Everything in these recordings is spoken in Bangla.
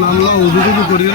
নামলা অভিযোগ করিয়ে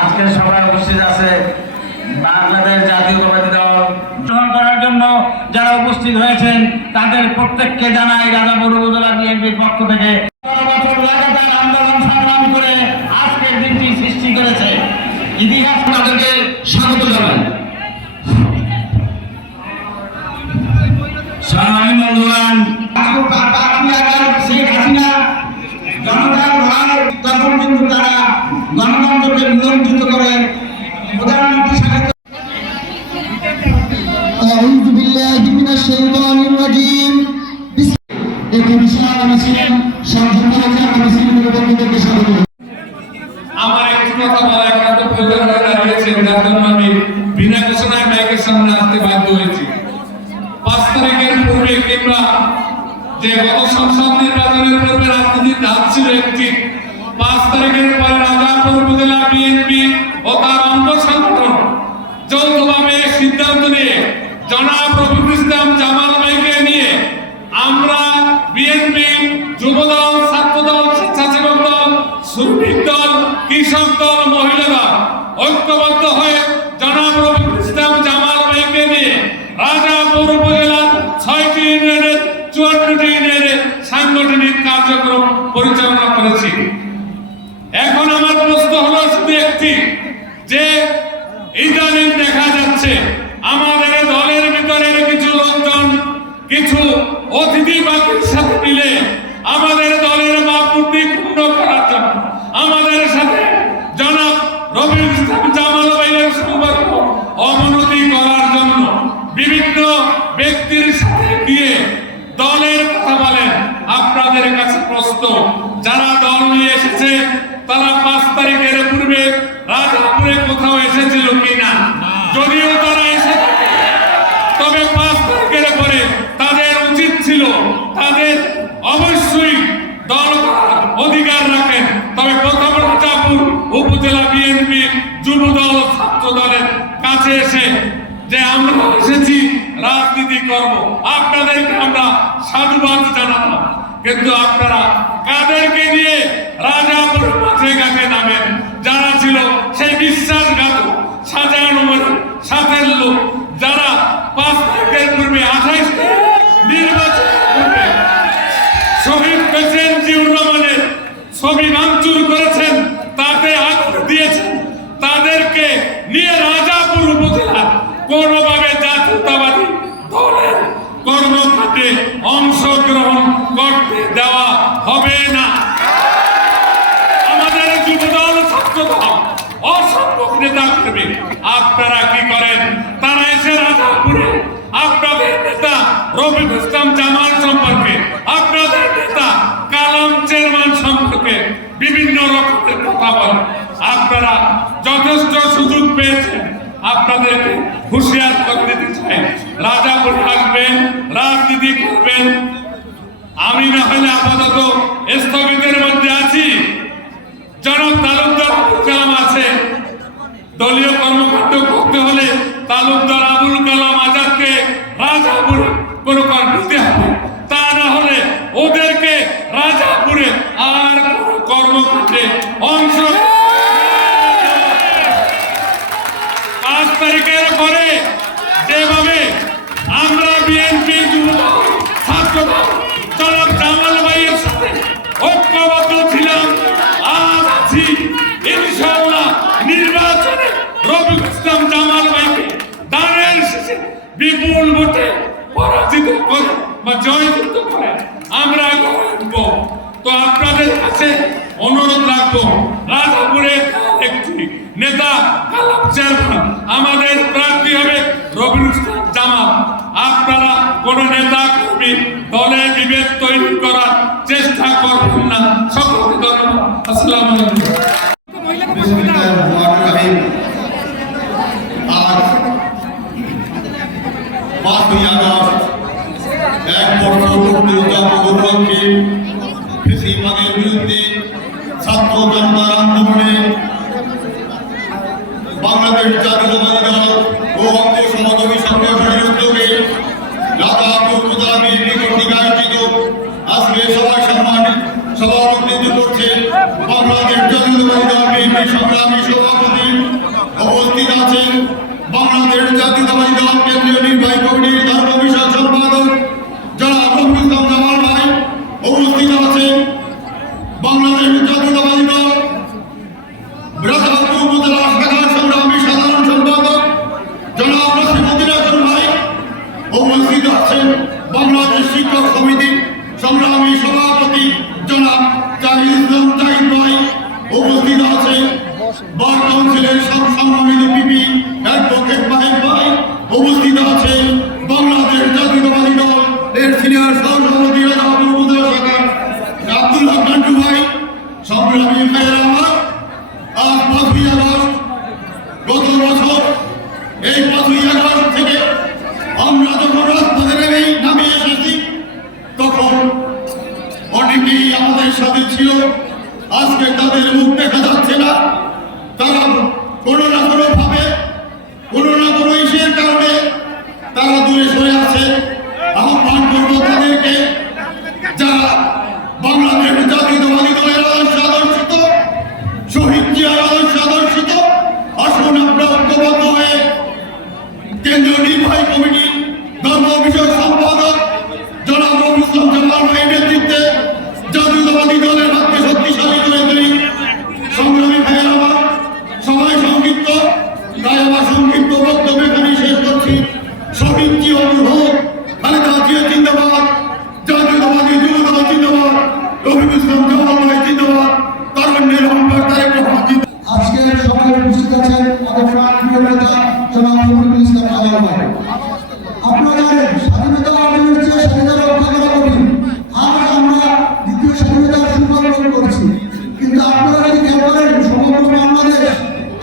আজকে সবাই উপস্থিত আছে বাংলাদেশ জাতীয়তাবাদী দল গ্রহণ করার জন্য যারা উপস্থিত হয়েছেন তাদের প্রত্যেককে জানাই রাজাপুর উপজেলা বিএনপির পক্ষ থেকে লাগাতার আন্দোলন সংগ্রাম করে আজকের দিনটি সৃষ্টি করেছে। ইতিহাস তাদেরকে স্বাগত জানাই। সংগ্রামী বন্ধুগণ, শেখ হাসিনা জনতার ভাই তখন কিন্তু তারা গণতন্ত্রকে নিয়ন্ত্রিত করে প্রধানমন্ত্রী আউযু বিল্লাহি মিনাশ শাইতানির রাজীম। দেখে বিশাল মিছিল সংযুক্ত হয়েছে। আমি মিছিলের বন্ধুদেরকে স্বাগত জানাই। আমার একটু কথা বলা একান্ত প্রয়োজন হয়ে দাঁড়িয়েছে, যার জন্য আমি বিনা ঘোষণায় মাইকের সামনে আসতে বাধ্য হয়েছি। 5 তারিখের পূর্বে কিংবা যে গত সংসদ নির্বাচনের পূর্বে রাজনীতির ধাপ ছিল একটি, 5 তারিখের পরে রাজাপুর উপজেলা বিএনপি ও তার অঙ্গ সংগঠন যৌথভাবে সিদ্ধান্ত নিয়ে জনাব রফিকুল ইসলাম জামাল ভাইকে নিয়ে আমরা বিএনপি, যুবদল, ছাত্রদল, স্বেচ্ছাসেবক দল, শ্রমিক দল, কৃষক দল, মহিলা দল ঐক্যবদ্ধ হয়ে জনাব রফিকুল ইসলাম জামাল ভাইকে নিয়ে রাজাপুর উপজেলার 6টি ইউনিয়নের 54টি ইউনিয়নের সাংগঠনিক কার্যক্রম পরিচালনা করেছি। এখন আমার প্রশ্ন হলো শুধু একটি, যে ইদানিং দেখা যাচ্ছে আমাদের দলের ভিতরের কিছু লোকজন কিছু অতিথি বাকির সাথে মিলে আমাদের দলের ভাবমূর্তি ক্ষুণ্ণ করার জন্য, আমাদের সাথে জনাব রফিকুল ইসলাম জামাল ভাইয়ের সম্পর্ক অবনতি করার জন্য বিভিন্ন ব্যক্তির সাথে গিয়ে দলের কথা বলেন। আপনাদের কাছে প্রশ্ন, যারা দল নিয়ে এসেছে তারা 5 তারিখের পূর্বে রাজাপুরে কোথাও এসেছিল কিনা? যদিও তারা এসে থাকে, তবে 5 তারিখের পরে তাদের উচিত ছিল, তাদের অবশ্যই দল অধিকার রাখেন। তবে প্রথম রাজাপুর উপজেলা বিএনপি যুবদল, ছাত্র দলের কাছে এসে যে আমরা এসেছি রাজনীতি করব, আপনাদেরকে আমরা সাধুবাদ জানাবো, কিন্তু আপনারা কাদেরকে নিয়ে রাজাপুর মাঠে ঘাটে নামেন? যারা ছিল সেই বিশ্বাসঘাতক সাজানো সাথের লোক, যারা 5 তারিখের পূর্বে 28 নির্বাচন পূর্বে শহীদ প্রেসিডেন্ট জিয়াউর রহমানের ছবি ভাঙচুর করেছেন, তাতে আগুন দিয়েছেন, তাদেরকে নিয়ে রাজাপুর উপজেলা কোনোভাবে জাতীয়তাবাদী দলের কর্মকাণ্ডে অংশগ্রহণ করতে দেওয়া হবে না। আমাদের যুবদল, ছাত্রদল, অসংখ্য নেতা কর্মী আপনারা কি করেন? তারা এসে রাজাপুরে আপনাদের নেতা রফিকুল ইসলাম জামাল সম্পর্কে, আপনাদের নেতা কালাম চেয়ারম্যান সম্পর্কে বিভিন্ন রকমের কথা বলেন। আপনারা যথেষ্ট সুযোগ পেয়েছেন, আপনাদেরকে হুঁশিয়ার করে দিতে চাই, রাজাপুর আসবেন, রাজনীতি করবেন। আমি না হলে আপাতত স্থগিতের মধ্যে আছি। জনাব তালুকদার আবুল কালাম আছে, দলীয় কর্মকাণ্ড করতে হলে তালুকদার আবুল কালাম আজাদকে রাজাপুর কোনো কর নিতে হবে, তা না হলে ওদেরকে জনাব জামাল ভাইয়ের সাথে ঐক্যবদ্ধ ছিলাম, আজ আছি। ইনশাআল্লাহ নির্বাচনে রফিকুল ইসলাম জামাল ভাইকে দানের শেষে বিপুল ভোটে পরাজিত করে বা জয়যুক্ত করে আমরা উঠবো। তো আপনাদের কাছে অনুরোধ রাখবো, রাজাপুরের একটি নেতা কালাম চেয়ারম্যান আমাদের প্রার্থী হবে রফিকুল ইসলাম জামাল। আপনারা কোন নেতা কর্মী দলে বিভেদ তৈরি করার চেষ্টা করবেন না। সকলকে ধন্যবাদ। আসসালামু আলাইকুম। আজ 5ই আগস্ট এক বছর উপলক্ষে ফ্যাসিবাদের বিরুদ্ধে ছাত্র জনতার আন্দোলনে বাংলাদেশ জাতীয়তাবাদী দল ও অঙ্গ সহযোগী সংগঠনের উদ্যোগে রাজাপুর উপজেলা বিএনপি কর্তৃক আয়োজিত আজকে সভায় সভাপতিত্ব করছে বাংলাদেশ জাতীয়তাবাদী দল বিএনপি সংগ্রামী সভাপতি। উপস্থিত আছেন বাংলাদেশ জাতীয়তাবাদী দল কেন্দ্রীয় নির্বাহী কমিটির ধর্ম বিষয়ক সম্পাদক জনাব রফিকুল ইসলাম জামাল ভাই। উপস্থিত আছেন বাংলাদেশ জাতীয়তাবাদী দল রাজাপুর উপজেলা শাখার সংগ্রামী সাধারণ সম্পাদক জনাব নাসিরউদ্দিন হাসান ভাই। উপস্থিত আছেন বাংলাদেশ শিক্ষক সমিতির সংগ্রামী সভাপতি জনাব জাহিদ ইসলাম জাহিদ ভাই। উপস্থিত আছেন বার কাউন্সিলের সম্মানিত পিপি অ্যাডভোকেট মাহির ভাই। উপস্থিত আছেন বাংলাদেশ জাতীয়তাবাদী দল এর সিনিয়র সহসভাপতি রাজাপুর উপজেলা শাখার আব্দুল্লাহ নান্টু ভাই। সংগ্রামী ভাইয়েরা আমার, আজ 5ই আগস্ট, গত বছর এই 5ই আগস্ট থেকে আমরা যখন রাজপথে নামে এসেছি তখন অনেকেই আমাদের সাথে ছিল, আজকে তাদের মুখ দেখা যাচ্ছে না। তারা কোনো না কোনো ভাবে কোনো না কোনো ইস্যুর কারণে তারা দূরে সরে আছে। আহ্বান করবো তাদেরকে, যারা বাংলাদেশ জাতীয়তাবাদী দলের আদর্শিত শহীদ জিয়ার আদর্শিত, আসুন আমরা ঐক্যবদ্ধ হয়ে কেন্দ্রীয় নির্বাহী কমিটির ধর্ম বিষয়ক সম্পাদক জনাব রফিকুল ইসলাম জামাল ভাইয়ের নেতৃত্বে জাতীয়তাবাদী দলের হাতকে শক্তিশালী করে তুলি। সংগ্রামী ভাইয়ের আমার, সবাই সংক্ষিপ্ত, তাই আমার সংক্ষিপ্ত বক্তব্য এখানেই শেষ করছি। শহীদ জিয়া অমর হোক, খালেদা জিয়া জিন্দাবাদ, জাতীয়তাবাদী যুবদল জিন্দাবাদ, রফিকুল ইসলাম জামাল ভাই জিন্দাবাদ, তারুণ্যের অহংকার তারেক রহমান জিন্দাবাদ। আজকে সভায় উপস্থিত আছেন আমাদের প্রাণপ্রিয় নেতা জনাব রফিকুল ইসলাম জামাল ভাই। আপনারা জানেন স্বাধীনতা অর্জনের চেয়ে স্বাধীনতা রক্ষা করা কঠিন। আজ আমরা দ্বিতীয় স্বাধীনতার সুপালন করছি, কিন্তু আপনারা যদি খেয়াল করেন সমগ্র বাংলাদেশ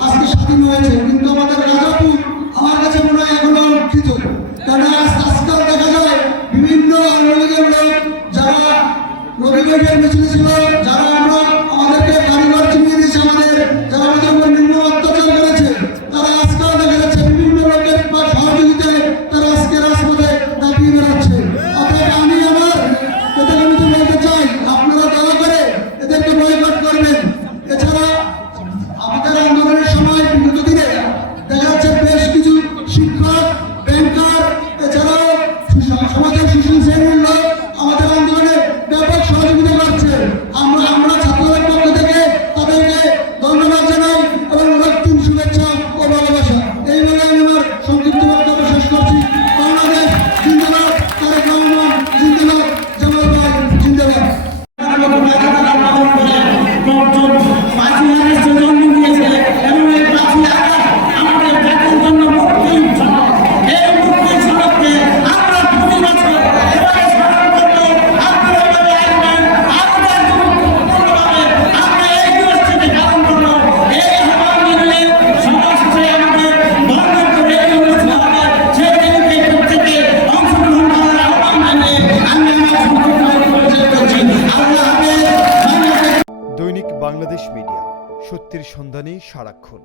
আজকে স্বাধীন হয়েছে, কিন্তু আমাদের রাজাপুর আমার কাছে মনে হয় এখনো অরক্ষিত। কারণ আজকাল দেখা যায় বিভিন্ন আন্দোলনের লোক যারা রবিবারের মিছিলে ছিল, যারা আমরা আমাদেরকে কারিগর চিনিয়ে দিয়েছে, আমাদের যারা আমাদের উপর নির্মম অত্যাচার করেছে, তারা আজকাল দেখা যাচ্ছে বিভিন্ন লোকের সহযোগিতায় তারা আজকে রাজপথে দাপিয়ে বেড়াচ্ছে। অতএব আমি আমার নেতাকর্মীকে বলতে চাই, আপনারা দয়া করে এদেরকে বয়কট করবেন। এছাড়া আমাদের আন্দোলনের সময় বিগত দিনে দেখা যাচ্ছে বেশ কিছু শিক্ষক, ব্যাংকার, এছাড়াও সমাজের সুশীল শ্রেণীর লোক আমাদের আন্দোলনে ব্যাপক সহযোগিতা করছে। আমরা ছাত্রদের পক্ষ থেকে তাদেরকে ধন্যবাদ জানাই এবং রক্তিম শুভেচ্ছা ও ভালোবাসা। এই বলে আমি আমার সংক্ষিপ্ত বক্তব্য শেষ করছি। বাংলাদেশ জিন্দাবাদ, তারেক রহমান জিন্দাবাদ, জামাল ভাই জিন্দাবাদ। দৈনিক বাংলাদেশ মিডিয়া, সত্যের সন্ধানে সারাক্ষণ।